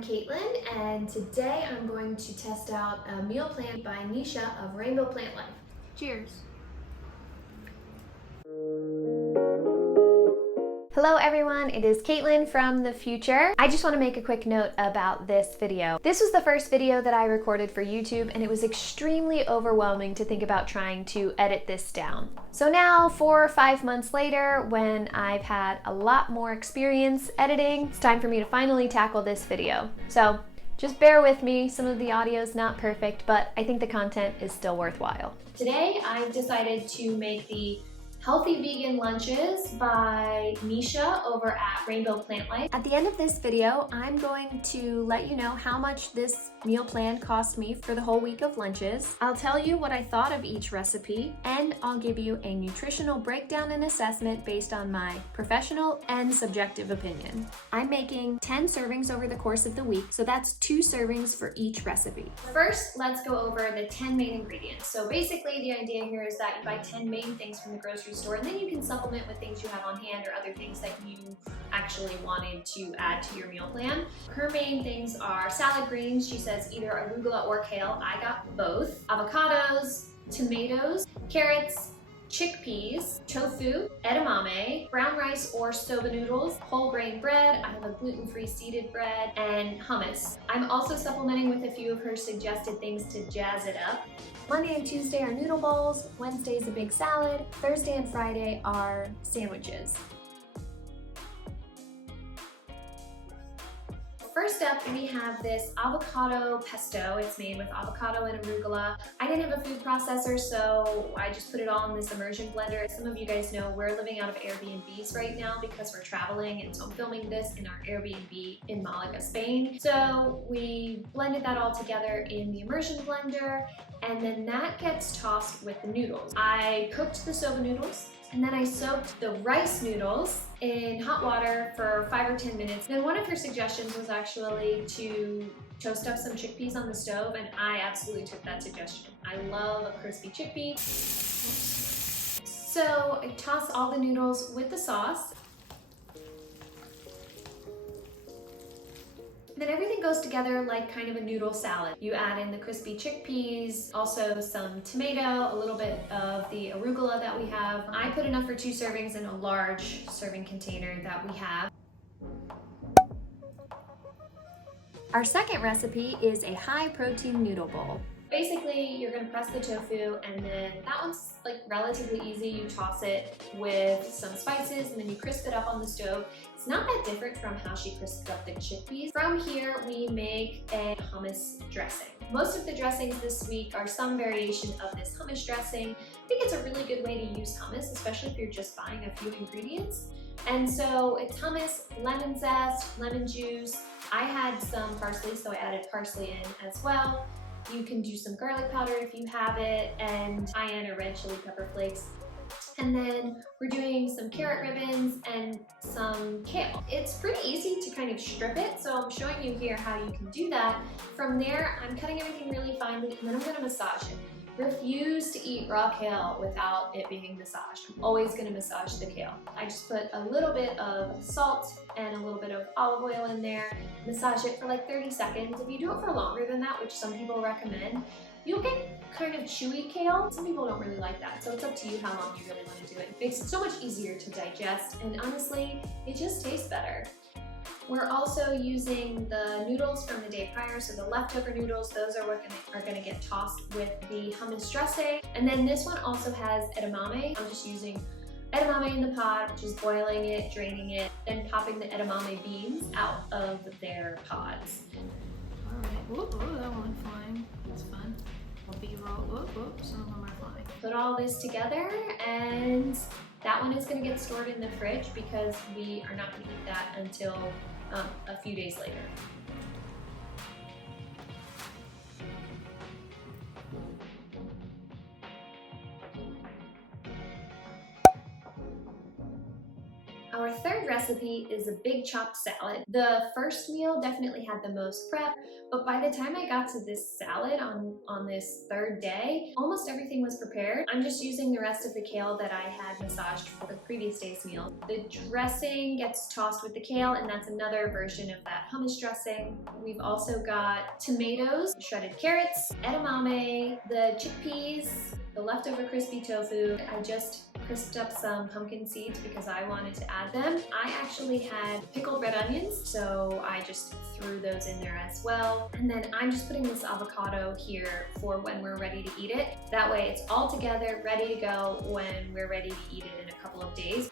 I'm Caitlin, and today I'm going to test out a meal plan by Nisha of Rainbow Plant Life. Cheers! Hello everyone, it is Caitlin from the future. I just want to make a quick note about this video. This was the first video that I recorded for YouTube, and it was extremely overwhelming to think about trying to edit this down. So now, 4 or 5 months later, when I've had a lot more experience editing, it's time for me to finally tackle this video. So just bear with me, some of the audio is not perfect, but I think the content is still worthwhile. Today I've decided to make the Healthy Vegan Lunches by Nisha over at Rainbow Plant Life. At the end of this video, I'm going to let you know how much this meal plan cost me for the whole week of lunches. I'll tell you what I thought of each recipe, and I'll give you a nutritional breakdown and assessment based on my professional and subjective opinion. I'm making 10 servings over the course of the week, so that's 2 servings for each recipe. First, let's go over the 10 main ingredients. So basically, the idea here is that you buy 10 main things from the grocery store, and then you can supplement with things you have on hand or other things that you actually wanted to add to your meal plan. Her main things are salad greens. She says either arugula or kale. I got both. Avocados, tomatoes, carrots, chickpeas, tofu, edamame, brown rice or soba noodles, whole grain bread, I have a gluten-free seeded bread, and hummus. I'm also supplementing with a few of her suggested things to jazz it up. Monday and Tuesday are noodle bowls, Wednesday is a big salad, Thursday and Friday are sandwiches. First up, we have this avocado pesto. It's made with avocado and arugula. I didn't have a food processor, so I just put it all in this immersion blender. Some of you guys know we're living out of Airbnbs right now because we're traveling, and so I'm filming this in our Airbnb in Malaga, Spain. So we blended that all together in the immersion blender, and then that gets tossed with the noodles. I cooked the soba noodles, and then I soaked the rice noodles in hot water for 5 or 10 minutes. Then one of her suggestions was actually to toast up some chickpeas on the stove, and I absolutely took that suggestion. I love a crispy chickpea. So I toss all the noodles with the sauce. Then everything goes together like kind of a noodle salad. You add in the crispy chickpeas, also some tomato, a little bit of the arugula that we have. I put enough for 2 servings in a large serving container that we have. Our second recipe is a high protein noodle bowl. Basically, you're gonna press the tofu, and then that one's like relatively easy. You toss it with some spices, and then you crisp it up on the stove. It's not that different from how she crisped up the chickpeas. From here, we make a hummus dressing. Most of the dressings this week are some variation of this hummus dressing. I think it's a really good way to use hummus, especially if you're just buying a few ingredients. And so it's hummus, lemon zest, lemon juice. I had some parsley, so I added parsley in as well. You can do some garlic powder if you have it, and cayenne or red chili pepper flakes. And then we're doing some carrot ribbons and some kale. It's pretty easy to kind of strip it, so I'm showing you here how you can do that. From there, I'm cutting everything really finely, and then I'm gonna massage it. Refuse to eat raw kale without it being massaged. I'm always gonna massage the kale. I just put a little bit of salt and a little bit of olive oil in there, massage it for like 30 seconds. If you do it for longer than that, which some people recommend, you'll get kind of chewy kale. Some people don't really like that, so it's up to you how long you really want to do it. It makes it so much easier to digest, and honestly, it just tastes better. We're also using the noodles from the day prior, so the leftover noodles, those are what are gonna get tossed with the hummus dressing. And then this one also has edamame. I'm just using edamame in the pot, just boiling it, draining it, then popping the edamame beans out of their pods. All right, whoop, oh, that one went flying. That's fun. B-roll, whoop, whoop, some of them are flying. Put all this together, and that one is gonna get stored in the fridge because we are not gonna eat that until a few days later. Our Our third recipe is a big chopped salad. The first meal definitely had the most prep, but by the time I got to this salad on this third day, almost everything was prepared. I'm just using the rest of the kale that I had massaged for the previous day's meal. The dressing gets tossed with the kale, and that's another version of that hummus dressing. We've also got tomatoes, shredded carrots, edamame, the chickpeas, the leftover crispy tofu. I just crisped up some pumpkin seeds because I wanted to add them. I actually had pickled red onions, so I just threw those in there as well. And then I'm just putting this avocado here for when we're ready to eat it. That way it's all together, ready to go when we're ready to eat it in a couple of days.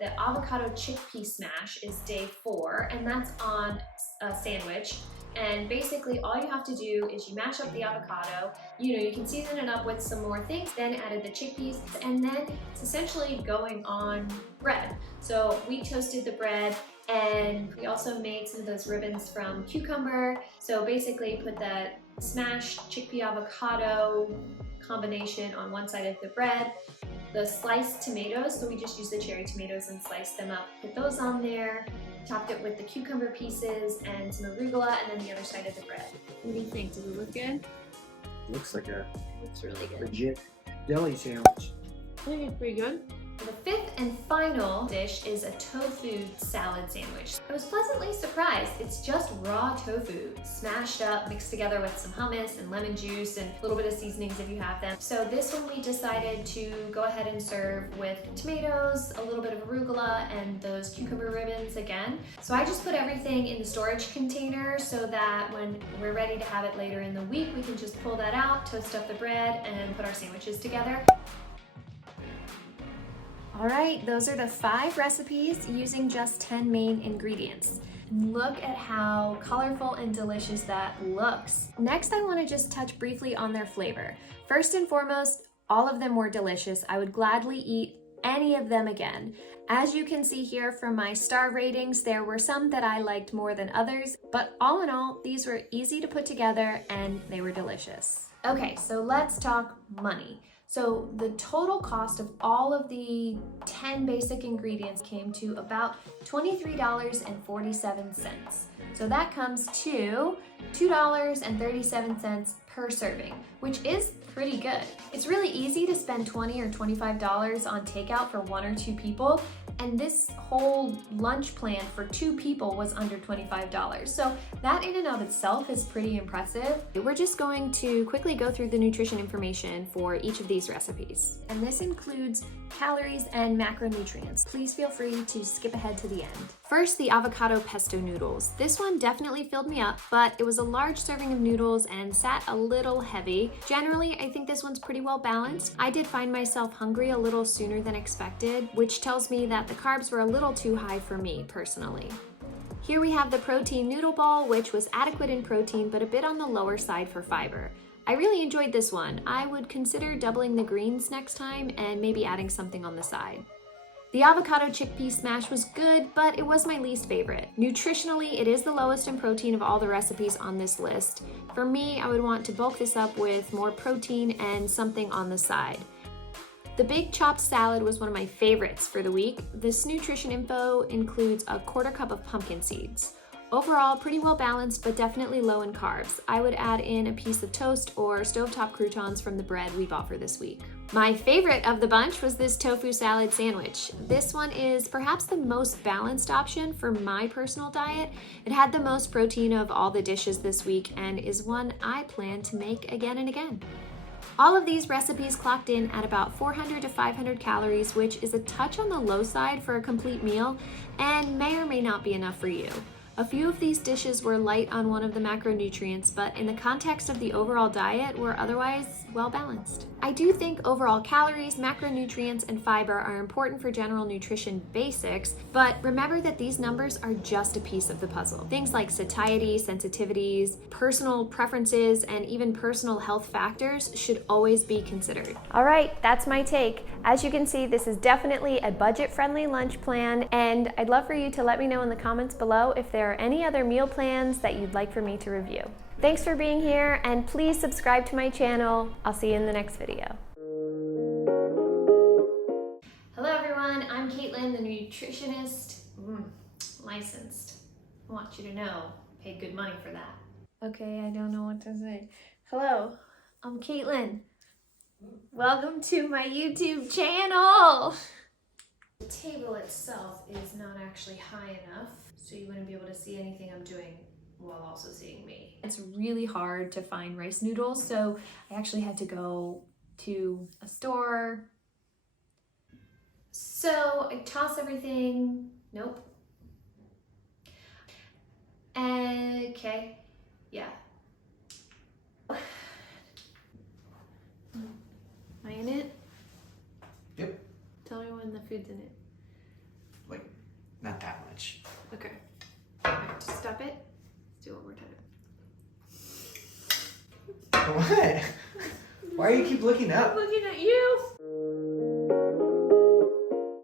The avocado chickpea smash is day 4, and that's on a sandwich. And basically all you have to do is you mash up the avocado, you can season it up with some more things, then added the chickpeas, and then it's essentially going on bread. So we toasted the bread, and we also made some of those ribbons from cucumber. So basically put that smashed chickpea avocado combination on one side of the bread, the sliced tomatoes, so we just used the cherry tomatoes and sliced them up, put those on there, topped it with the cucumber pieces and some arugula, and then the other side of the bread. What do you think? Does it look good? Looks like a Looks really good. legit deli sandwich. I think it's pretty good. The fifth and final dish is a tofu salad sandwich. I was pleasantly surprised. It's just raw tofu, smashed up, mixed together with some hummus and lemon juice and a little bit of seasonings if you have them. So this one we decided to go ahead and serve with tomatoes, a little bit of arugula, and those cucumber ribbons again. So I just put everything in the storage container so that when we're ready to have it later in the week, we can just pull that out, toast up the bread, and put our sandwiches together. All right, those are the 5 recipes using just 10 main ingredients. Look at how colorful and delicious that looks. Next, I want to just touch briefly on their flavor. First and foremost, all of them were delicious. I would gladly eat any of them again. As you can see here from my star ratings, there were some that I liked more than others, but all in all, these were easy to put together and they were delicious. Okay, so let's talk money. So the total cost of all of the 10 basic ingredients came to about $23.47. So that comes to $2.37 per serving, which is pretty good. It's really easy to spend $20 or $25 on takeout for 1 or 2 people, and this whole lunch plan for 2 people was under $25. So that in and of itself is pretty impressive. We're just going to quickly go through the nutrition information for each of these recipes. And this includes calories and macronutrients. Please feel free to skip ahead to the end. First, the avocado pesto noodles. This one definitely filled me up, but it was a large serving of noodles and sat a little heavy. Generally, I think this one's pretty well balanced. I did find myself hungry a little sooner than expected, which tells me that the carbs were a little too high for me personally. Here we have the protein noodle ball, which was adequate in protein, but a bit on the lower side for fiber. I really enjoyed this one. I would consider doubling the greens next time and maybe adding something on the side. The avocado chickpea smash was good, but it was my least favorite. Nutritionally, it is the lowest in protein of all the recipes on this list. For me, I would want to bulk this up with more protein and something on the side. The big chopped salad was one of my favorites for the week. This nutrition info includes a 1/4 cup of pumpkin seeds. Overall, pretty well balanced, but definitely low in carbs. I would add in a piece of toast or stovetop croutons from the bread we bought for this week. My favorite of the bunch was this tofu salad sandwich. This one is perhaps the most balanced option for my personal diet. It had the most protein of all the dishes this week and is one I plan to make again and again. All of these recipes clocked in at about 400 to 500 calories, which is a touch on the low side for a complete meal and may or may not be enough for you. A few of these dishes were light on one of the macronutrients, but in the context of the overall diet were otherwise well balanced. I do think overall calories, macronutrients, and fiber are important for general nutrition basics, but remember that these numbers are just a piece of the puzzle. Things like satiety, sensitivities, personal preferences, and even personal health factors should always be considered. All right, that's my take. As you can see, this is definitely a budget-friendly lunch plan, and I'd love for you to let me know in the comments below if there are any other meal plans that you'd like for me to review. Thanks for being here, and please subscribe to my channel. I'll see you in the next video. Hello everyone, I'm Caitlin, the nutritionist, licensed. I want you to know, paid good money for that. Okay, I don't know what to say. Hello, I'm Caitlin. Welcome to my YouTube channel. The table itself is not actually high enough, so you wouldn't be able to see anything I'm doing while also seeing me. It's really hard to find rice noodles, so I actually had to go to a store. So I toss everything, nope. Okay, yeah. Am I in it? Yep. Tell me when the food's in it. Like, not that much. Okay. Alright, just stop it. Let's do it one more time. What? Why do you keep looking I'm up? looking at you.